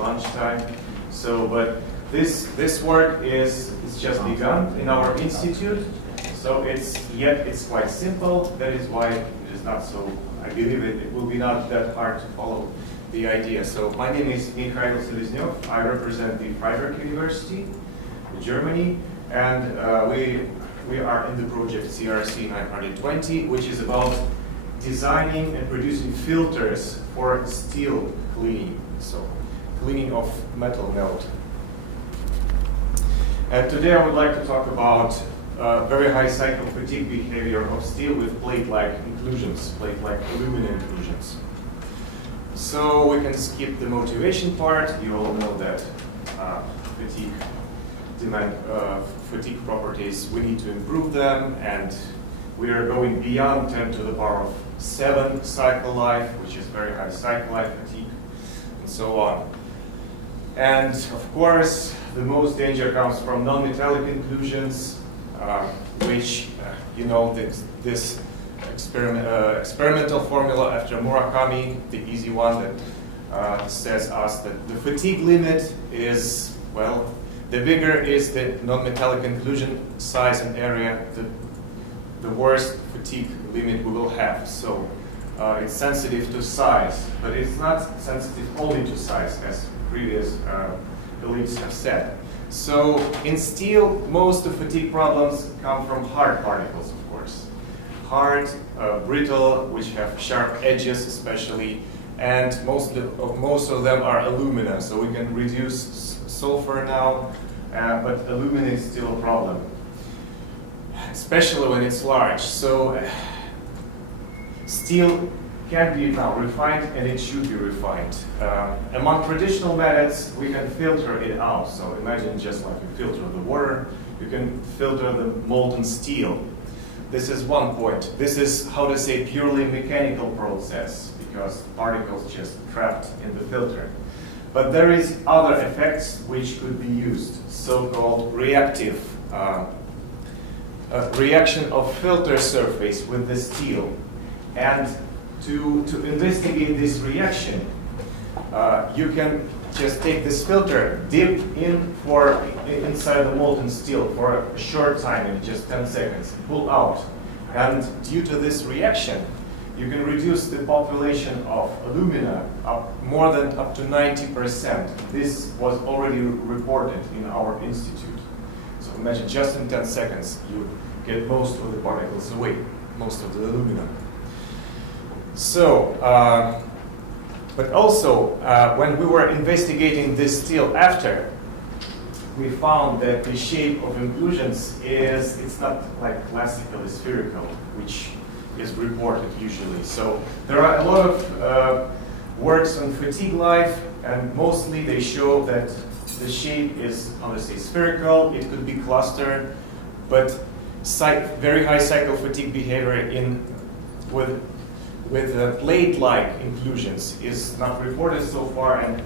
lunchtime. So, but this work is just begun in our institute. So it's quite simple. That is why it is not so. I believe it will be not that hard to follow the idea. So my name is Mikhail Seleznyov. I represent the Freiburg University, Germany, and we are in the project CRC 920, which is about designing and producing filters for steel cleaning, so cleaning of metal melt. And today I would like to talk about very high cycle fatigue behavior of steel with plate-like inclusions, plate-like alumina inclusions. So we can skip the motivation part. You all know that fatigue properties, we need to improve them, and we are going beyond 10 to the power of 7 cycle life, which is very high cycle life fatigue, and so on. And of course, the most danger comes from non-metallic inclusions, which, you know, this experimental formula after Murakami, the easy one that says us that the fatigue limit is, well, the bigger is the non-metallic inclusion size and area, the worse fatigue limit we will have. So it's sensitive to size, but it's not sensitive only to size, as previous colleagues have said. So in steel, most of fatigue problems come from hard particles, of course. Hard, brittle, which have sharp edges especially, and most of them are alumina. So we can reduce sulfur now, but alumina is still a problem, especially when it's large. So steel can be now refined, and it should be refined. Among traditional methods, we can filter it out. So imagine just like you filter the water, you can filter the molten steel. This is one point. This is, how to say, purely mechanical process, because particles just trapped in the filter. But there is other effects which could be used, so-called reactive reaction of filter surface with the steel. And to investigate this reaction, you can just take this filter, dip inside the molten steel for a short time, in just 10 seconds, pull out. And due to this reaction, you can reduce the population of alumina more than up to 90%. This was already reported in our institute. So imagine just in 10 seconds, you get most of the particles away, most of the alumina. So, but also, when we were investigating this steel after, we found that the shape of inclusions it's not like classically spherical, which is reported usually. So there are a lot of works on fatigue life, and mostly they show that the shape is, how to say, spherical. It could be clustered, but very high cycle fatigue behavior with plate-like inclusions is not reported so far, and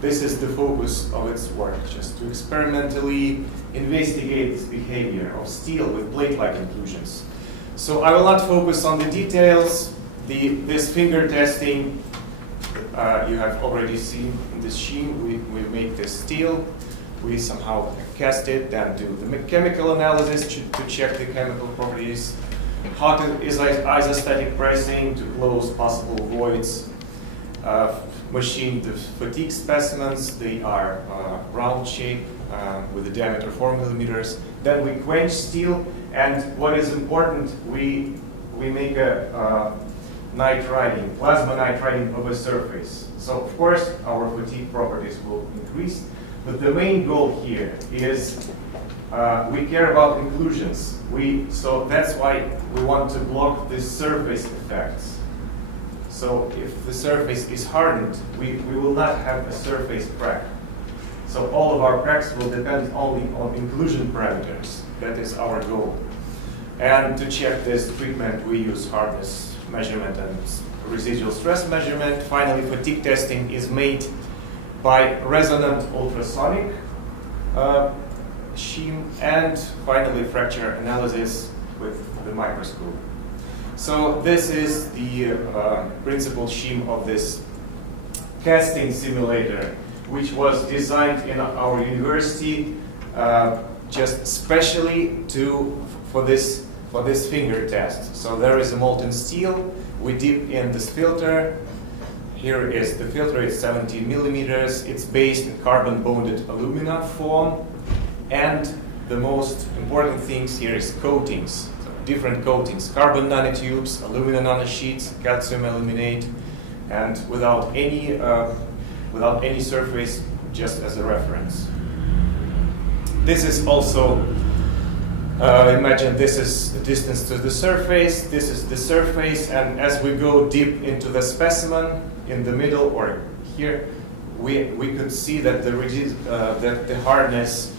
this is the focus of its work, just to experimentally investigate this behavior of steel with plate-like inclusions. So I will not focus on the details. This finger testing, you have already seen in this scheme. We make this steel. We somehow cast it, then do the chemical analysis to check the chemical properties. Hot isostatic pressing to close possible voids. Machine the fatigue specimens. They are round shape with a diameter 4 millimeters. Then we quench steel, and what is important, we make a plasma nitriding of a surface. So of course our fatigue properties will increase, but the main goal here is we care about inclusions. So that's why we want to block the surface effects. So if the surface is hardened, we will not have a surface crack. So all of our cracks will depend only on inclusion parameters. That is our goal. And to check this treatment, we use hardness measurement and residual stress measurement. Finally, fatigue testing is made by resonant ultrasonic scheme, and finally fracture analysis with the microscope. So this is the principal scheme of this casting simulator. which was designed in our university just specially for this finger test. So there is a molten steel. We dip in this filter. Here is the filter. It's 17 millimeters. It's based in carbon bonded alumina form, and the most important things here is coatings. So different coatings: carbon nanotubes, alumina nanosheets, calcium aluminate, and without any surface, just as a reference. This is also, imagine this is the distance to the surface, this is the surface, and as we go deep into the specimen, in the middle or here, we could see that that the hardness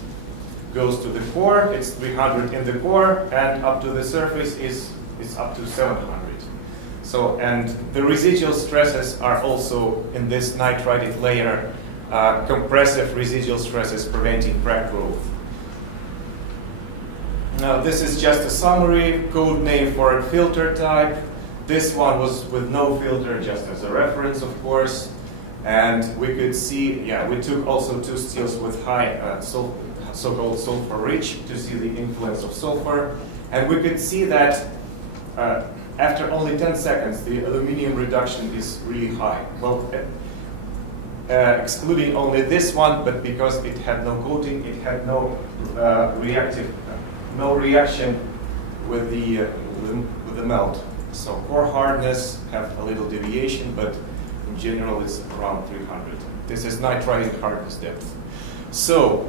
goes to the core. It's 300 in the core, and up to the surface is up to 700. So, and the residual stresses are also in this nitrided layer, compressive residual stresses preventing crack growth. Now, this is just a summary code name for a filter type. This one was with no filter, just as a reference, of course. And we could see, we took also two steels with high so-called sulfur rich to see the influence of sulfur. And we could see that after only 10 seconds, the aluminium reduction is really high. Well, excluding only this one, but because it had no coating, it had no reaction with the melt. So core hardness have a little deviation, but in general it's around 300. This is nitriding hardness depth. So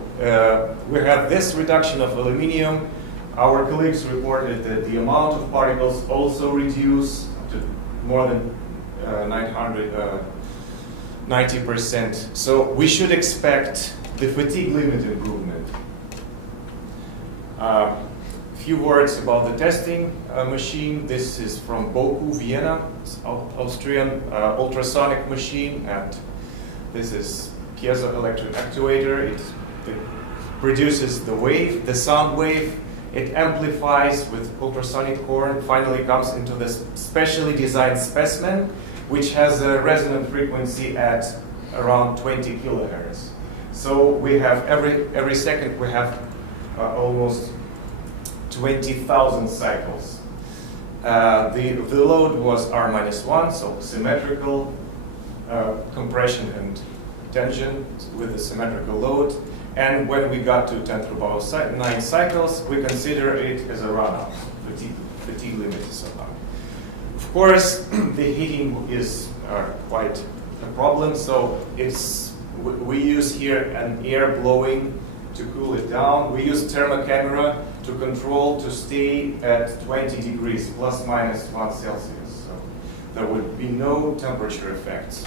we have this reduction of aluminium. Our colleagues reported that the amount of particles also reduce to more than 90%. So we should expect the fatigue limit improvement. Few words about the testing machine. This is from Boku, Vienna. It's Austrian ultrasonic machine, and this is piezoelectric actuator. It produces the wave, the sound wave. It amplifies with ultrasonic core, finally comes into this specially designed specimen, which has a resonant frequency at around 20 kilohertz. So we have every second we have almost 20,000 cycles. The load was R-1, so symmetrical compression and tension with a symmetrical load. And when we got to 10 to the power 9 cycles, we consider it as a run-up. Fatigue limit is so high. Of course, the heating is quite a problem, so we use here an air blowing to cool it down. We use thermocamera to control to stay at 20 degrees, plus minus 1 Celsius. So there would be no temperature effects.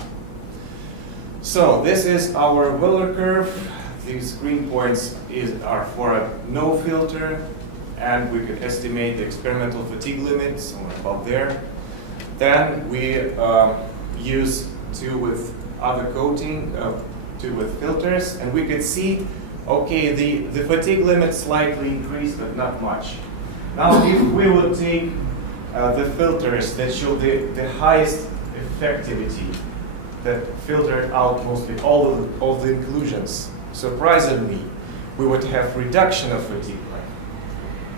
So this is our Wheeler curve. These green points are for a no filter, and we could estimate the experimental fatigue limit somewhere about there. Then we use two with other coating, two with filters, and we could see, okay, the fatigue limit slightly increased, but not much. Now, if we would take the filters that show the highest effectivity, that filtered out mostly all the inclusions, surprisingly, we would have reduction of fatigue.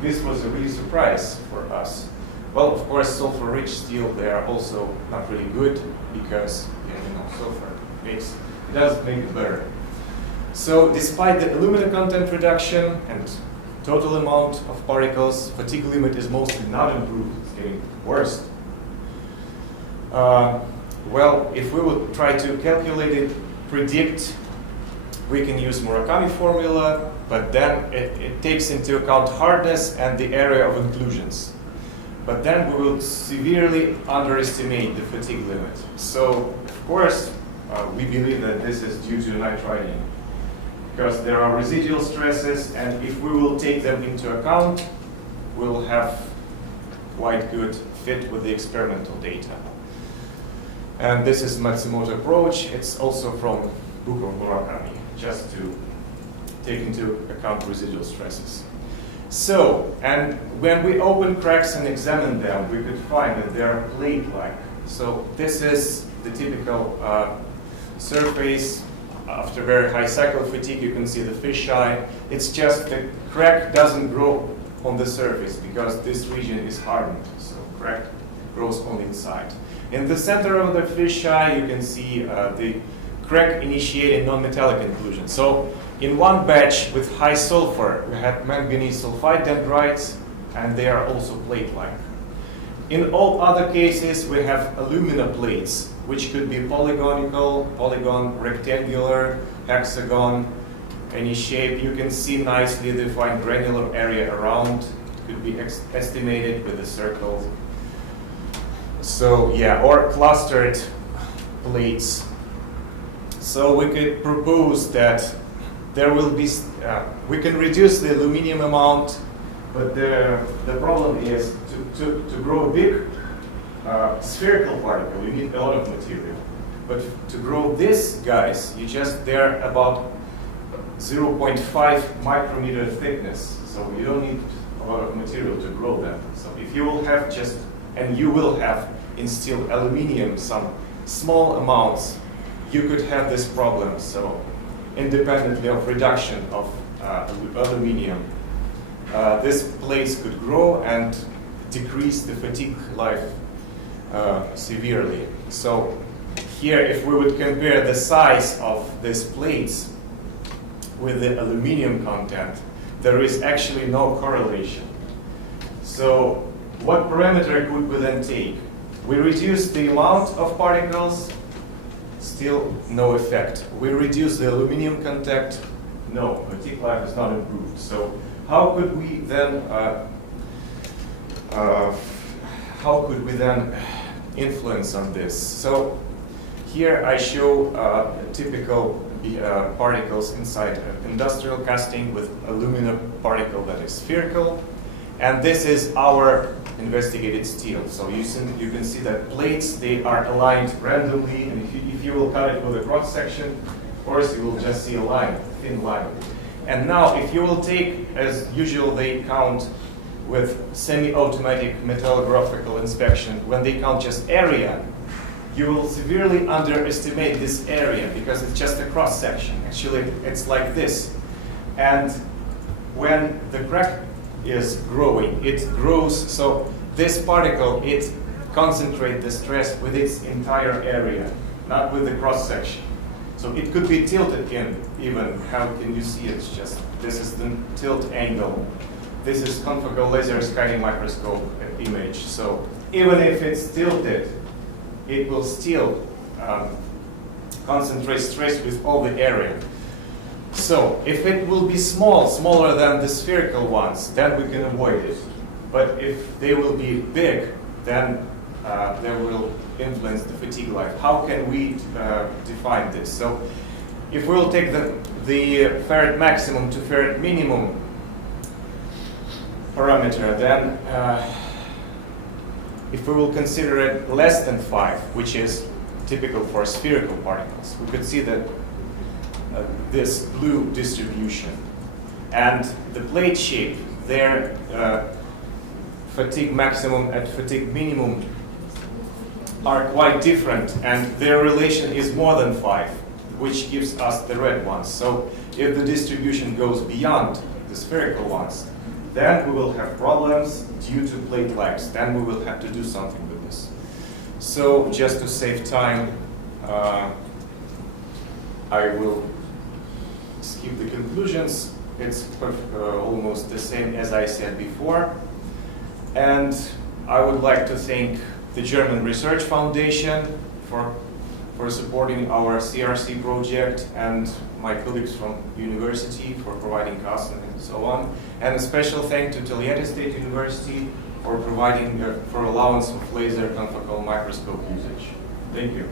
This was a real surprise for us. Well, of course, sulfur-rich steel, they are also not really good because sulfur does make it better. So, despite the alumina content reduction and total amount of particles, fatigue limit is mostly not improved. It's getting worse. Well, if we would try to calculate it, predict, we can use Murakami formula, but then it takes into account hardness and the area of inclusions. But then we will severely underestimate the fatigue limit. So, of course, we believe that this is due to nitriding, because there are residual stresses, and if we will take them into account, we'll have quite good fit with the experimental data. And this is Matsumoto approach. It's also from book of Murakami, just to take into account residual stresses. So, and when we open cracks and examine them, we could find that they are plate-like. So this is the typical surface after very high cycle fatigue, you can see the fisheye. It's just the crack doesn't grow on the surface because this region is hardened, so crack grows on the inside. In the center of the fisheye, you can see the crack-initiating non-metallic inclusion. So in one batch with high sulfur, we had manganese sulfide dendrites, and they are also plate-like. In all other cases, we have alumina plates, which could be polygonical, polygon, rectangular, hexagon, any shape. You can see nicely defined granular area around. It could be estimated with a circle. So yeah, or clustered plates. So we could propose that there will be, we can reduce the aluminium amount, but the problem is to grow a big spherical particle, you need a lot of material. But to grow this, guys, they're about 0.5 micrometer thickness. So you don't need a lot of material to grow them. So if you will have and you will have in steel aluminium some small amounts, you could have this problem. So independently of reduction of aluminium, this plates could grow and decrease the fatigue life severely. So here, if we would compare the size of these plates with the aluminium content, there is actually no correlation. So what parameter could we then take? We reduce the amount of particles, still no effect. We reduce the aluminium contact, no, fatigue life is not improved. So how could we then influence on this? So here I show typical particles inside industrial casting with alumina particle that is spherical, and this is our investigated steel. So you can see that plates, they are aligned randomly, and if you will cut it with a cross section, of course you will just see a line, a thin line. And now if you will take, as usual they count with semi-automatic metallographical inspection, when they count just area, you will severely underestimate this area because it's just a cross section. Actually, it's like this. And when the crack is growing, it grows, so this particle, it concentrates the stress with its entire area, not with the cross section. So it could be tilted in, even. How can you see it? Just this is the tilt angle. This is confocal laser scanning microscope image. So even if it's tilted, it will still concentrate stress with all the area. So if it will be smaller than the spherical ones, then we can avoid it. But if they will be big, then they will influence the fatigue life. How can we define this? So if we will take the Farad maximum to Farad minimum parameter, then if we will consider it less than 5, which is typical for spherical particles, we could see that this blue distribution. And the plate shape, their fatigue maximum and fatigue minimum are quite different, and their relation is more than 5, which gives us the red ones. So if the distribution goes beyond the spherical ones, then we will have problems due to plate lags. Then we will have to do something with this. So just to save time, I will skip the conclusions. It's almost the same as I said before. And I would like to thank the German Research Foundation for supporting our CRC project, and my colleagues from university for providing costs and so on. And a special thank to Talieta State University for providing for allowance of laser confocal microscope usage. Thank you.